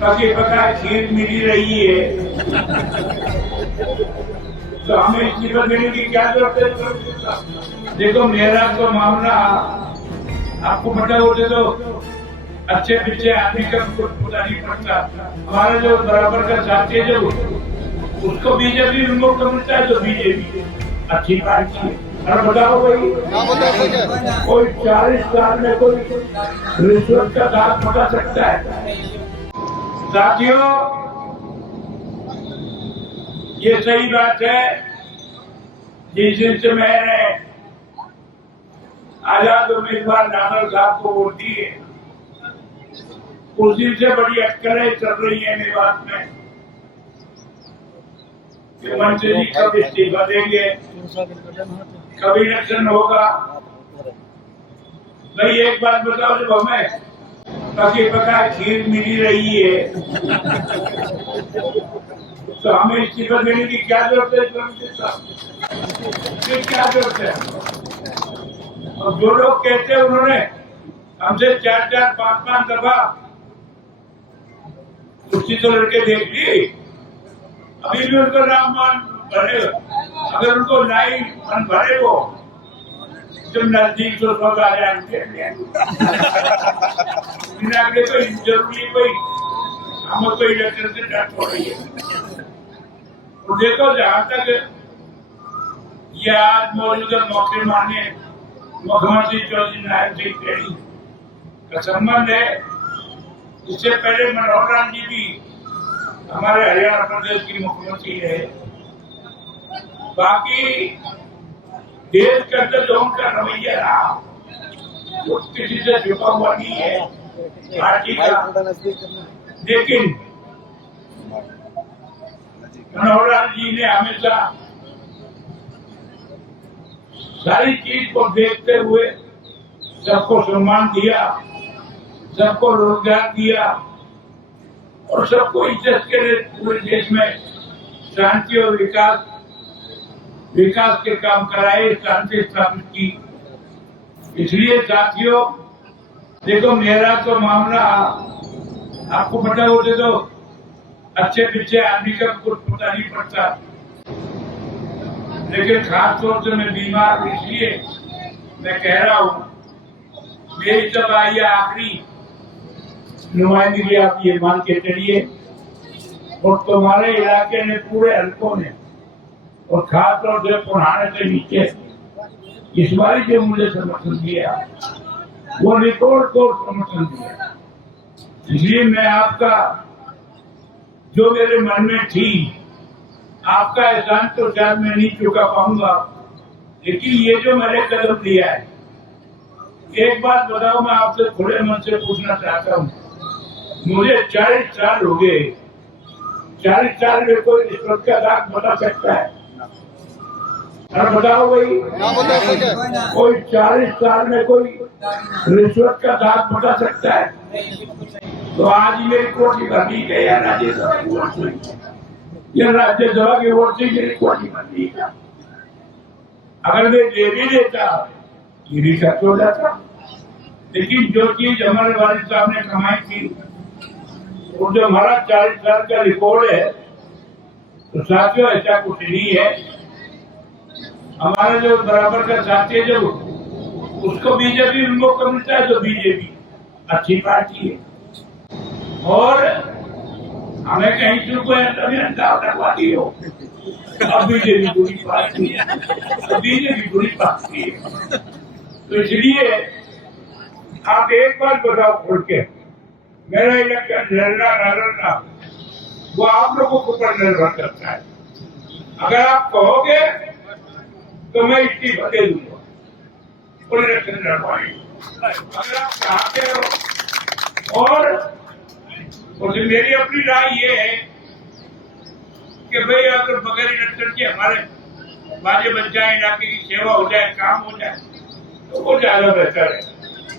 पकी पका खीर मिली रही है तो हमें इस्तीफा देने की क्या जरूरत है? देखो मेरा तो मामला आपको पता होते तो अच्छे पीछे आदमी का कुछ पता नहीं पड़ता। हमारा जो बराबर का साथी है जो उसको बीजेपी विमुक्त मिलता है तो बीजेपी अच्छी पार्टी है। और बताओ भाई कोई 40 साल में कोई रिश्वत का दाग पका सकता है? साथियों ये सही बात है, जिस दिन से मैंने आजाद उम्मीदवार नागर साहब को वोट दी है उस दिन से बड़ी अटकलें चल रही है मेवात में कि मंत्री जी कब इस्तीफा देंगे, कब इलेक्शन होगा। भाई एक बात बताओ, जब हमें पकी पका खीर मिली रही है तो हमें इस्तीफा देने की क्या जरूरत है? क्या जरूरत है? और जो लोग कहते हैं उन्होंने हमसे 4-4, 5-5 दफा कुर्सी तो लड़के देख ली, अभी भी उनको नाम मान भरे। अगर उनको नहीं मन भरे वो जब नजदीक तो लोग आ जाएंगे तो जरूरी कोई हमें कोई इलेक्शन से डर हो रही है। तो देखो जहाँ तक ये आज मौजूदा मौके माननीय मुख्यमंत्री चौधरी नारायण सिंह टेनी का संबंध है, इससे पहले मनोहर लाल जी भी हमारे हरियाणा प्रदेश की मुख्यमंत्री है। बाकी देश के अंदर जो उनका रवैया रहा वो किसी से झुका हुआ नहीं है पार्टी का। लेकिन मनोहर लाल जी ने हमेशा सारी चीज को देखते हुए सबको सम्मान दिया, सबको रोजगार दिया और सबको इज्जत के लिए पूरे देश में शांति और विकास के काम कराए, शांति स्थापित की। इसलिए साथियों देखो मेरा तो मामला आपको पता होते तो अच्छे पीछे आदमी का कुछ पता नहीं पड़ता, लेकिन खास तौर से मैं बीमार हूं इसलिए मैं कह रहा हूं मेरी जब आई आखिरी नुमाइंदगी आप ये मान के चलिए। और तुम्हारे इलाके ने पूरे हल्कों ने और खास तौर से पुराने से नीचे इस बार जो मुझे समर्थन दिया वो रिकॉर्ड को समर्थन दिया। इसलिए मैं आपका जो मेरे मन में थी आपका एहसान तो शायद मैं नहीं चुका पाऊंगा, लेकिन ये जो मैंने कदम लिया है, एक बात बताओ मैं आपसे खुले मन से पूछना चाहता हूँ, मुझे 40 साल हो गए, 40 साल में कोई रिश्वत का दाग बता सकता है? अरे बताओ भाई कोई 40 साल में कोई रिश्वत का दाग बता सकता है? तो आज मेरी कोठी भरनी है या राज्यसभा की वोट से, या राज्यसभा की वोट से मेरी कोठी भरनी है। अगर मैं दे भी देता ये भी खर्च हो जाता, लेकिन जो चीज हमारे वालिद साहब ने कमाई थी और जो हमारा 40 साल का रिकॉर्ड है, तो साथियों ऐसा कुछ नहीं है। हमारा जो बराबर का साथी है जो उसको बीजेपी विमुक्त मिलता है तो बीजेपी अच्छी पार्टी है। और हमें कहीं से कोई अंदाजी हो अब बीजेपी बुरी पार्टी है, बीजेपी बुरी पार्टी है। तो इसलिए आप एक बात बताओ खुल के, मेरा इलेक्शन लड़ना न लड़ना वो आप लोगों के ऊपर निर्भर करता है। अगर आप कहोगे तो मैं इस्तीफा दे दूंगा और इलेक्शन लड़वाएंगे। अगर आप चाहते हो, और मेरी अपनी राय ये है कि भाई अगर बगैर इलेक्शन के हमारे बाजे बच जाए, इलाके की सेवा हो जाए, काम हो जाए तो वो ज्यादा बेहतर है।